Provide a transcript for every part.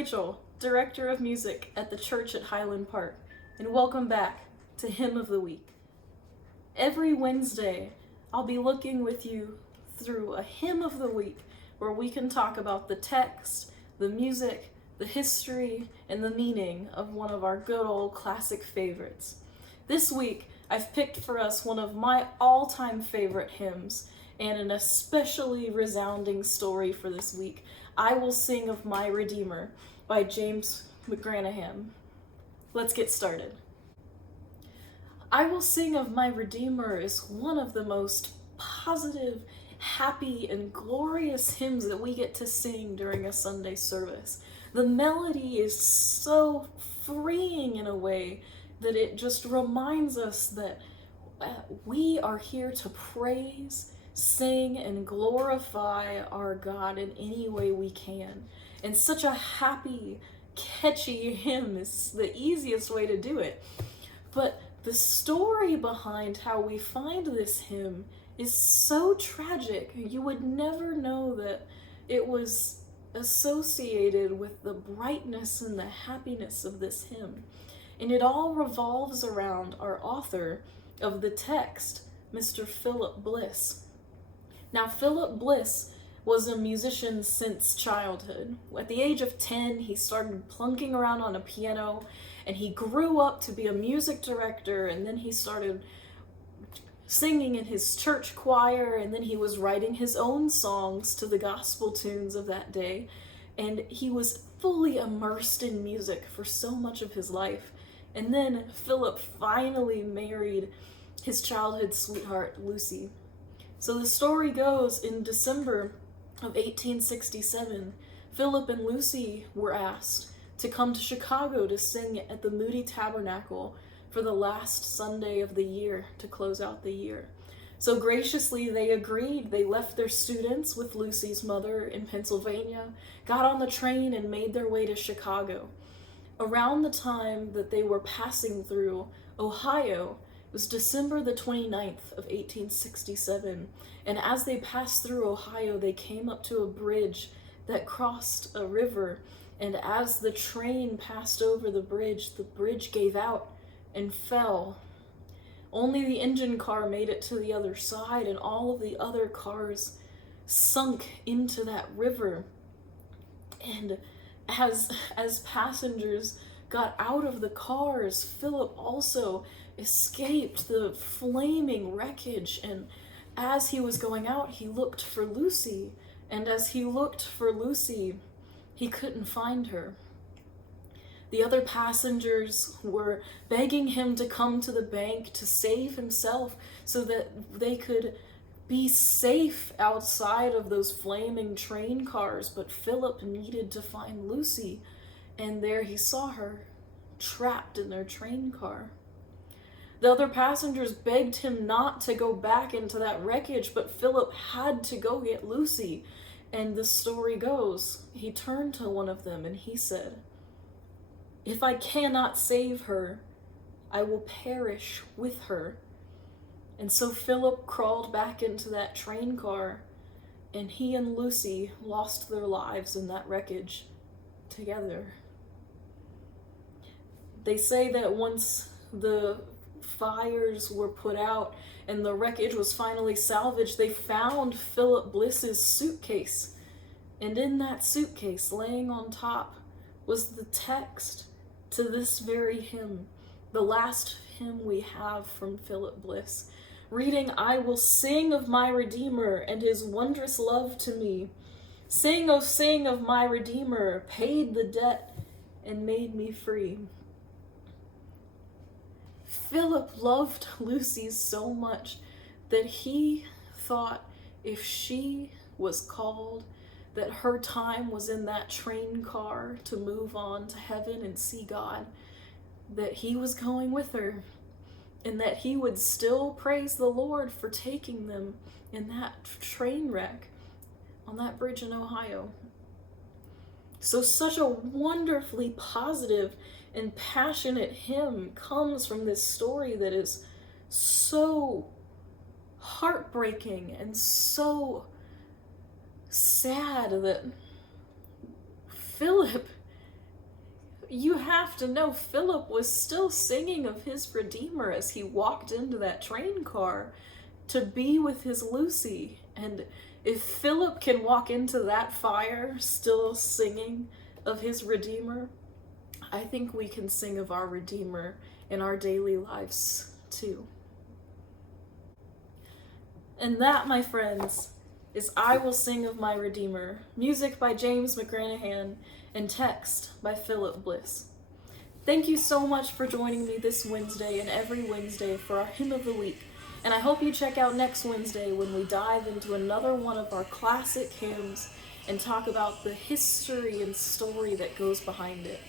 Rachel, Director of Music at the church at Highland Park, and welcome back to Hymn of the Week. Every Wednesday, I'll be looking with you through a Hymn of the Week where we can talk about the text, the music, the history, and the meaning of one of our good old classic favorites. This week, I've picked for us one of my all-time favorite hymns, and an especially resounding story for this week, I Will Sing of My Redeemer by James McGranaghan. Let's get started. I Will Sing of My Redeemer is one of the most positive, happy, and glorious hymns that we get to sing during a Sunday service. The melody is so freeing in a way that it just reminds us that we are here to praise, sing, and glorify our God in any way we can. And such a happy, catchy hymn is the easiest way to do it. But the story behind how we find this hymn is so tragic. You would never know that it was associated with the brightness and the happiness of this hymn. And it all revolves around our author of the text, Mr. Philip Bliss. Now, Philip Bliss was a musician since childhood. At the age of 10, he started plunking around on a piano, and he grew up to be a music director, and then he started singing in his church choir, and then he was writing his own songs to the gospel tunes of that day, and he was fully immersed in music for so much of his life. And then Philip finally married his childhood sweetheart, Lucy. So the story goes, in December of 1867, Philip and Lucy were asked to come to Chicago to sing at the Moody Tabernacle for the last Sunday of the year to close out the year. So graciously they agreed. They left their students with Lucy's mother in Pennsylvania, got on the train, and made their way to Chicago. Around the time that they were passing through Ohio, it was December the 29th of 1867, and as they passed through Ohio, they came up to a bridge that crossed a river, and as the train passed over the bridge gave out and fell. Only the engine car made it to the other side, and all of the other cars sunk into that river. And as passengers got out of the cars, Philip also escaped the flaming wreckage, and as he was going out, he looked for Lucy, and as he looked for Lucy, he couldn't find her. The other passengers were begging him to come to the bank to save himself so that they could be safe outside of those flaming train cars, but Philip needed to find Lucy, and there he saw her, trapped in their train car. The other passengers begged him not to go back into that wreckage, but Philip had to go get Lucy. And the story goes, he turned to one of them and he said, "If I cannot save her, I will perish with her." And so Philip crawled back into that train car, and he and Lucy lost their lives in that wreckage together. They say that once the fires were put out and the wreckage was finally salvaged, they found Philip Bliss's suitcase. And in that suitcase, laying on top, was the text to this very hymn, the last hymn we have from Philip Bliss, reading, "I will sing of my Redeemer and his wondrous love to me. Sing, oh sing of my Redeemer, paid the debt and made me free." Philip loved Lucy so much that he thought if she was called, that her time was in that train car to move on to heaven and see God, that he was going with her, and that he would still praise the Lord for taking them in that train wreck on that bridge in Ohio. So such a wonderfully positive and passionate hymn comes from this story that is so heartbreaking and so sad that Philip you have to know Philip was still singing of his Redeemer as he walked into that train car to be with his Lucy. And if Philip can walk into that fire still singing of his Redeemer, I think we can sing of our Redeemer in our daily lives too. And that, my friends, is I Will Sing of My Redeemer, music by James McGranahan and text by Philip Bliss. Thank you so much for joining me this Wednesday and every Wednesday for our Hymn of the Week, and I hope you check out next Wednesday when we dive into another one of our classic hymns and talk about the history and story that goes behind it.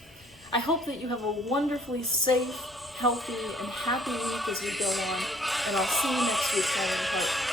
I hope that you have a wonderfully safe, healthy, and happy week as we go on, and I'll see you next week, Highland Park.